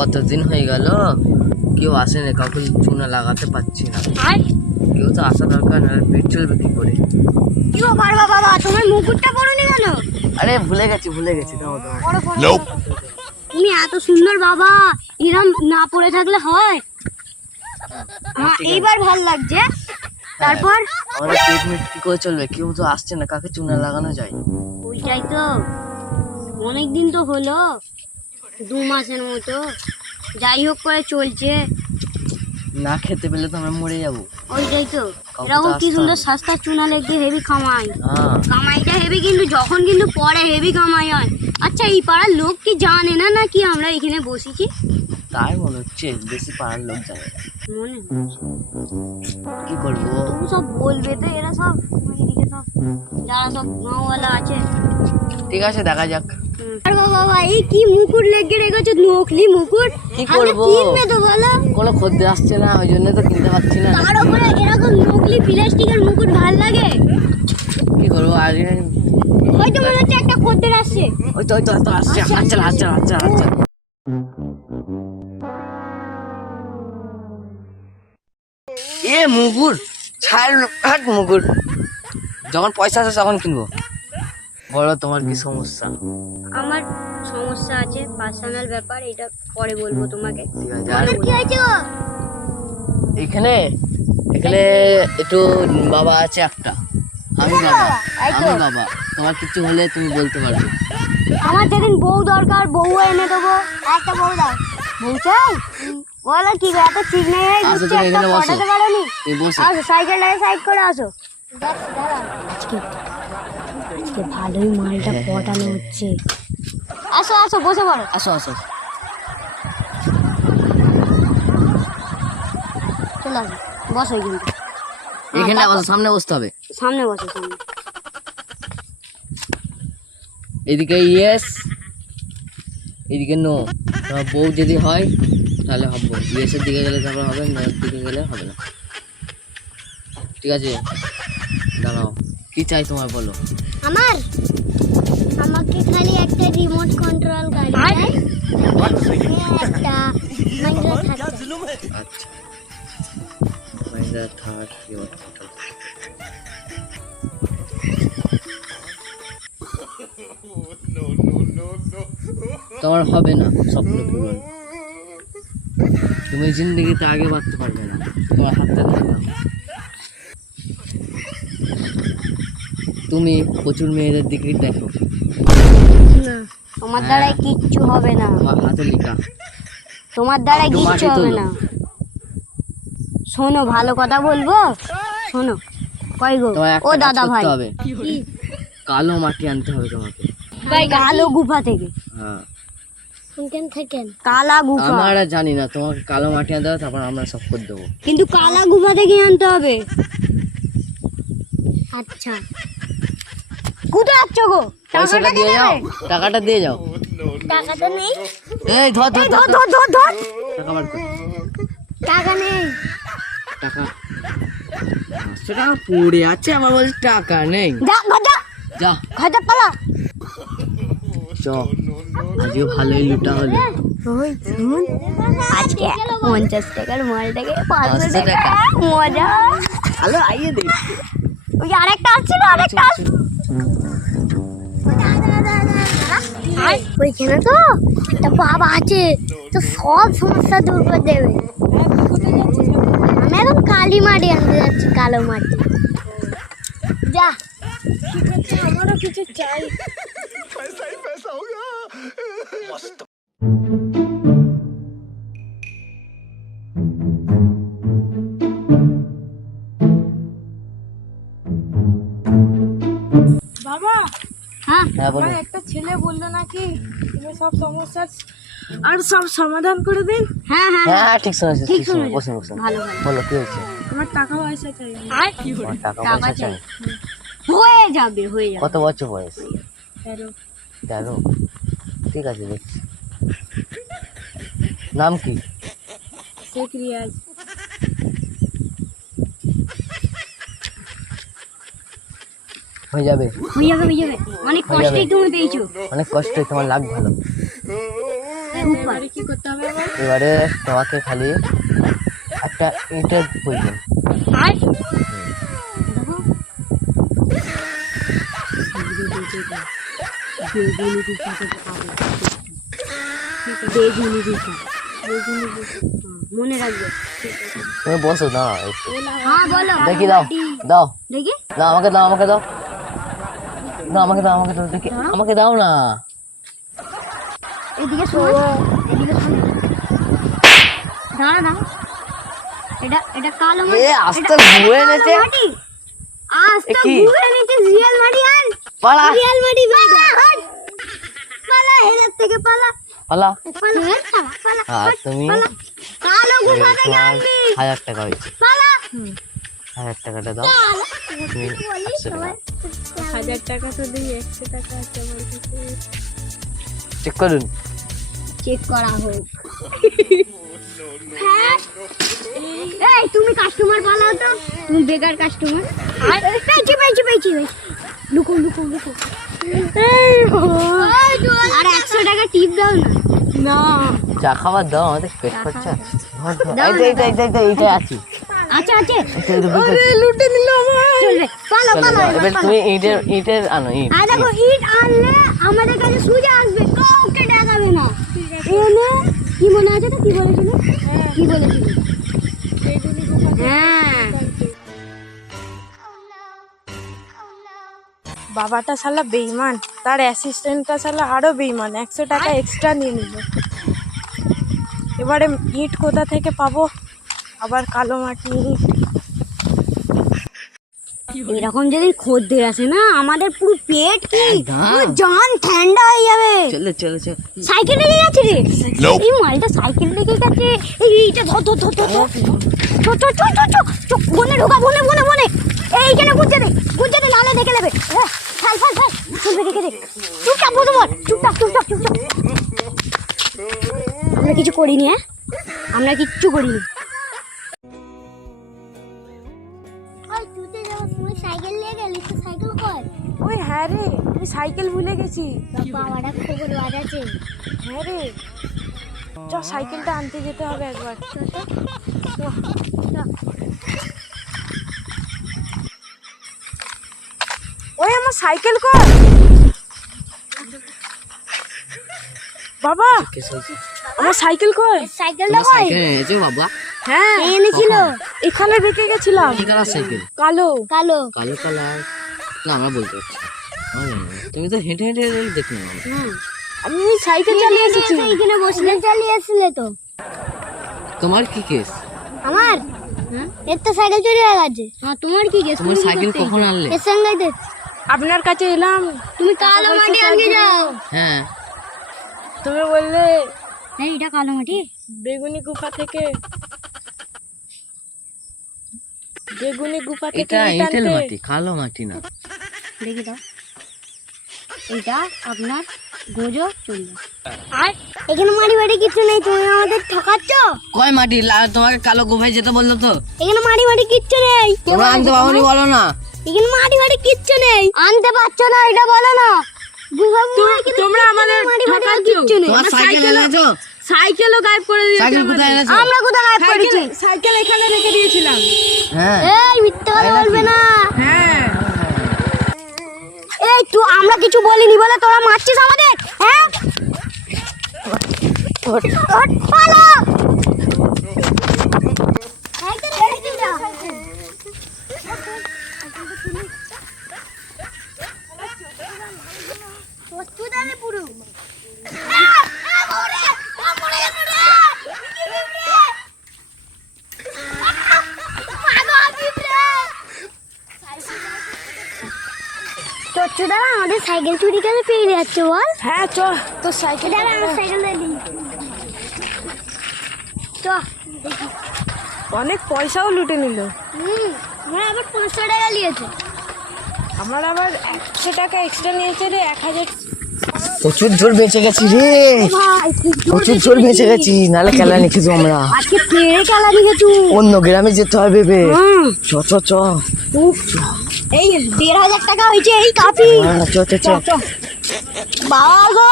কতদিন হয়ে গেল? কেউ আসেনি কাউকে চুনা লাগাতে পারছি না। কেউ তো আসা দরকার না পেট চলবে কি করে? কি বাবা বাবা? তোমার মুকুটটা পরনি কেন? আরে ভুলে গেছি ভুলে গেছি দাও দাও তুমি এত সুন্দর বাবা এরম না পড়ে থাকলে হয়? হ্যাঁ এইবার ভালো লাগছে। তারপর? আমাদের পেট মিট কি করে চলবে? কেউ তো আসছে না কাকে চুনা লাগানো যায়? ওইটাই তো। অনেক দিন তো হলো। দু মাসের মতো। যাই হোক করে চলছে। না খেতে পেলে তো আমরা মরে যাব। ওইটাই তো। তো এরকম কি সুন্দর। সস্তা চুনা লেগে হেভি কামাই। হ্যাঁ। কামাইটা হেভি কিন্তু যখন কিন্তু পরে হেভি কামাই হয়। আচ্ছা এই পাড়ার লোক কি জানে না নাকি আমরা এখানে বসেছি? তাই মনে হচ্ছে বেশি পাড়ার লোক জানে মনে কি করব? তবু সব বলবে তো এরা সব। এদিকে সব যারা সব গাঁওয়ালা আছে। ঠিক আছে দেখা যাক। আর বাবা এই কি মুকুট লেগে রেখেছো? নকলি মুকুট? কি করব? কিনবে তো বলো। কোনো খদ্দের আসছে না ওই জন্য তো কিনতে পারছি না। তার উপরে এরকম নকলি প্লাস্টিকের মুকুট ভালো লাগে? কি করব আর ওই তো মনে হচ্ছে একটা খদ্দের আসছে। ওই তো ওই তো আসছে আচ্ছা আচ্ছা আচ্ছা। আচ্ছা এ মুগুর ছাড় মুগুর যখন পয়সা আছে তখন কিনবো। বলো তোমার কি সমস্যা? আমার সমস্যা আছে পার্সোনাল ব্যাপার এটা পরে বলব তোমাকে। ঠিক আছে আর কি হয়েছে এখানে এখানে একটু বাবা আছে একটা। আমি বাবা আমি বাবা। তোমার কিছু হলে তুমি বলতে পারবে। আমার যেদিন বউ দরকার বউ এনে দেবো। একটা বউ দাও। বউ চাই বলো কি এত ঠিক নেই হয়ে আসো তুমি এখানে বসো। তুমি বসে। আসো সাইকেলটাকে সাইড করে আসো। আজকে আজকে ভালোই মালটা হ্যাঁ, পটানো হচ্ছে। আসো আসো বসে পড়ো। আসো আসো। চলে আসো বসো কিন্তু এখানে বসো সামনে বসতে হবে। সামনে বসো সামনে। এদিকে ইয়েস এদিকে নো। তোমার বউ যদি হয় তাহলে হবে। ইয়েসের দিকে গেলে তারপর হবে নোর দিকে গেলে হবে না। ঠিক আছে? দাঁড়াও কি চাই তোমার বলো? আমার? আমাকে খালি একটা রিমোট কন্ট্রোল গাড়ি চাই একটা আচ্ছা। মাহিন্দ্রা থার কিওর তোমার হবে না স্বপ্ন পূরণ। তুমি জিন্দগিতে আগে বাড়তে পারবে না। তোমার হাতে ধরে না তুমি প্রচুর মেয়েদের দিকে দেখো। না। তোমার দ্বারাই কিচ্ছু হবে না। আমার হাতে লেখা। তোমার দ্বারাই কিচ্ছু হবে না। শোনো ভালো কথা বলব? শোনো কই গো? ও দাদা ভাই। করতে কালো মাটি আনতে হবে তোমাকে। কালো গুফা থেকে। হ্যাঁ। কোনখান থাকেন কালা গুফা। আমরা জানি না তোমাকে কালো মাটি আনতে হবে তারপর আমরা সব করে দেবো। কিন্তু কালা গুফা থেকে আনতে হবে। আচ্ছা। কোথায় যাচ্ছ গো? পয়সাটা দিয়ে যাও টাকাটা দিয়ে যাও। টাকাটা নেই। এই ধর ধর ধর ধর ধর। টাকা বার কর। টাকা নেই। টাকা। পাঁচশো টাকা পড়ে আছে আমার বলছে টাকা নেই। যা গজা যা। গজা পালা। চ আজকে ভালোই লুটা হলো। ওই শুন আজকে পঞ্চাশ টাকার মালটাকে পাঁচশো পাঁচশো টাকা। মজা। ভালো আইয়ে দেখ ওই আরেকটা আছে না আরেকটা আছে। ওইখানে তো একটা বাবা আছে তো সব সমস্যা দূর করে দেবে আমি এখন কালি মাটি আনতে কালো মাটি যা আমারও কিছু চাই বাবা? হ্যাঁ। হ্যাঁ বলো। একটা ছেলে বলল নাকি তুমি সব সমস্যার আর সব সমাধান করে দিন হ্যাঁ হ্যাঁ হ্যাঁ। হ্যাঁ ঠিক শুনেছি ঠিক শুনেছি। বসে বসে। ভালো বলো কি হয়েছে? আমার টাকা পয়সা চাই। আর তোমার টাকা টাকা পয়সা চাই। চাই? হয়ে যাবে হয়ে যাবে। কত বছর বয়স? তেরো। তেরো? ঠিক আছে দেখছি। নাম কি? শেখ রিয়াজ। হয়ে যাবে। হয়ে যাবে হয়ে যাবে। অনেক তুমি পেয়েছ। অনেক কষ্ট তোমার লাগ ভালো। এবারে তোমাকে খালি একটা প্রয়োজন মনে রাখবে। তুমি বসো না। হ্যাঁ দেখি দাও। দাও। দেখি। দাও আমাকে দাও আমাকে দাও। দাও আমাকে দাও আমাকে দাও দেখি। আমাকে দাও না। এদিকে শোন এদিকে শোন। দাঁড়া দাঁড়া। এটা এটা কালো মাটি। এ আস্তে ঘুরে কালো আস্তে ঘুরে এনেছে রিয়েল মাটি আর পালা। রিয়েল মাটি বেটা পালা। হেলার থেকে পালা। পালা। পালা আর তুমি? কালো গুফা থেকে আনবি। হাজার টাকা হয়েছে। পালা। হাজার টাকাটা দাও তুমি হাজার টাকা তো দিই একশো টাকা আছে চেক করুন চেক করা হোক হ্যাঁ এই তুমি কাস্টমার পালাও তো তুমি বেকার কাস্টমার পেয়েছি পেয়েছি পেয়েছি লুকো লুকো লুকো আর একশো টাকা টিপ দাও না না চা খাবার দাও আমাদের পেট করছে ধর, ধর। দাও এই তো, আছি আচ্ছা। আছে তো, এই তো, লুটে নিল আমার চলবে পালা চলো, পালা এবার তুমি ইটের ইটের আনো ইট। আর দেখো ইট। আনলে আমাদের কাছে সুজে আসবে। কাউকে দেখাবে না। এনে কি মনে আছে তো? কি বলেছিল? কি বলেছিল? হ্যাঁ। বাবাটা শালা বেইমান তার অ্যাসিস্ট্যান্টটা শালা আরও বেইমান একশো টাকা এক্সট্রা নিয়ে নিল। এবারে ইট কোথা থেকে পাবো? আবার কালো মাটি। এরকম যদি খদ্দের আসে না আমাদের পুরো পেট কি। জান ঠান্ডা হয়ে যাবে। চলো চলো চলো। সাইকেল রেখে গেছে রে। এই মালটা সাইকেল রেখে গেছে। এই এইটা ধর ধর ধর ধর চো চো চো চো চো চো বনে ঢোকা বনে বনে বনে। এইখানে গুজে দে গুজে দে নালে দেখে নেবে। হ্যাঁ ফেল ফেল ফেল। চলবে রেখে দে। চুপচাপ বসে বল। চুপচাপ চুপচাপ চুপচাপ। আমরা কিছু করিনি হ্যাঁ? আমরা কিচ্ছু করিনি। সাইকেল ভুলে গেছি। বাবাটা খবর বাজাচ্ছে। হ্যাঁ রে। চ সাইকেলটা আনতে যেতে হবে একবার। ওই আমার সাইকেল কর বাবা আমার সাইকেল কর সাইকেলটা কই? সাইকেল এনেছো বাবা? হ্যাঁ এনেছিল। এখানে রেখে গেছিলাম। সাইকেল। কালো। কালো। কালো কালার। না আমরা বলতে পারছি। তুমি তো হেঁটে হেঁটে দেখো না হ্যাঁ আমি সাইকেল চালিয়ে এসেছি। এইখানে বসলে? চালিয়ে আসলে তো। তোমার কি কেস আমার? এর তো সাইকেল চুরি হয়ে গেছে। হ্যাঁ তোমার কি গেছে তোমার সাইকেল কখন আনলে? এর সঙ্গে দে আপনার কাছে এলাম। তুমি কালো মাটি আনকে যাও। হ্যাঁ। তুমি বললে এই এটা কালো মাটি। বেগুনি গুফা থেকে বেগুনি গুফা থেকে এটা এঁটেল মাটি কালো মাটি না। দেখি দাও এটা আপনার গোজো চলবে আর এখানে মাটি বাড়ি কিছু নেই তুমি আমাদের ঠকাচ্ছ? কয় মাটি? তোমাকে কালো গুফায় যেতে বলল তো। এখানে মাটি বাড়ি কিচ্ছু নেই। তোমরা আনতে পারোনি বলো না। এখানে মাটি বাড়ি কিচ্ছু নেই। আনতে পারছ না এটা বলো না। তোমরা আমাদের মাটি। কিচ্ছু নেই। সাইকেল এনেছো? সাইকেলও গায়েব করে দিয়েছে সাইকেল কোথায় এনেছো? আমরা কোথায় গায়েব করেছি? সাইকেল সাইকেল এখানে রেখে দিয়েছিলাম। হ্যাঁ। এই মিথ্যা বলবে না। হ্যাঁ। এই তুই আমরা কিছু বলিনি বলে তোরা মারছিস আমাদের হ্যাঁ ওঠ, পালা! সাইকেল রেখে যা। প্রস্তুত আমি পুরো আহ! আহ, মরে! আহ, মরে গেল রে! কি পিঁপড়ে! আহ! পাগল পিঁপড়ে! চচ্চু দাদা আমাদের সাইকেল চুরি করে পেয়ে যাচ্ছে বল। হ্যাঁ চ। তো সাইকেল দাদা আমার সাইকেল দিই। চ। অনেক পয়সাও লুটে নিল। হুম আমার আবার পাঁচশো টাকা নিয়েছে আমার আবার একশো টাকা এক্সট্রা নিয়েছে রে এক হাজার। প্রচুর জোর বেঁচে গেছি রে। প্রচুর জোর বেঁচে গেছি। নালে খেলা নিখেছো আমরা। আজকে পেড়ে খেলা নিয়েছু অন্য গ্রামে যেতে হবে বে। হুম। চ চ চ। উফ। এই দেড় হাজার টাকা হয়েছে এই কাপি হ্যাঁ, বাবা গো।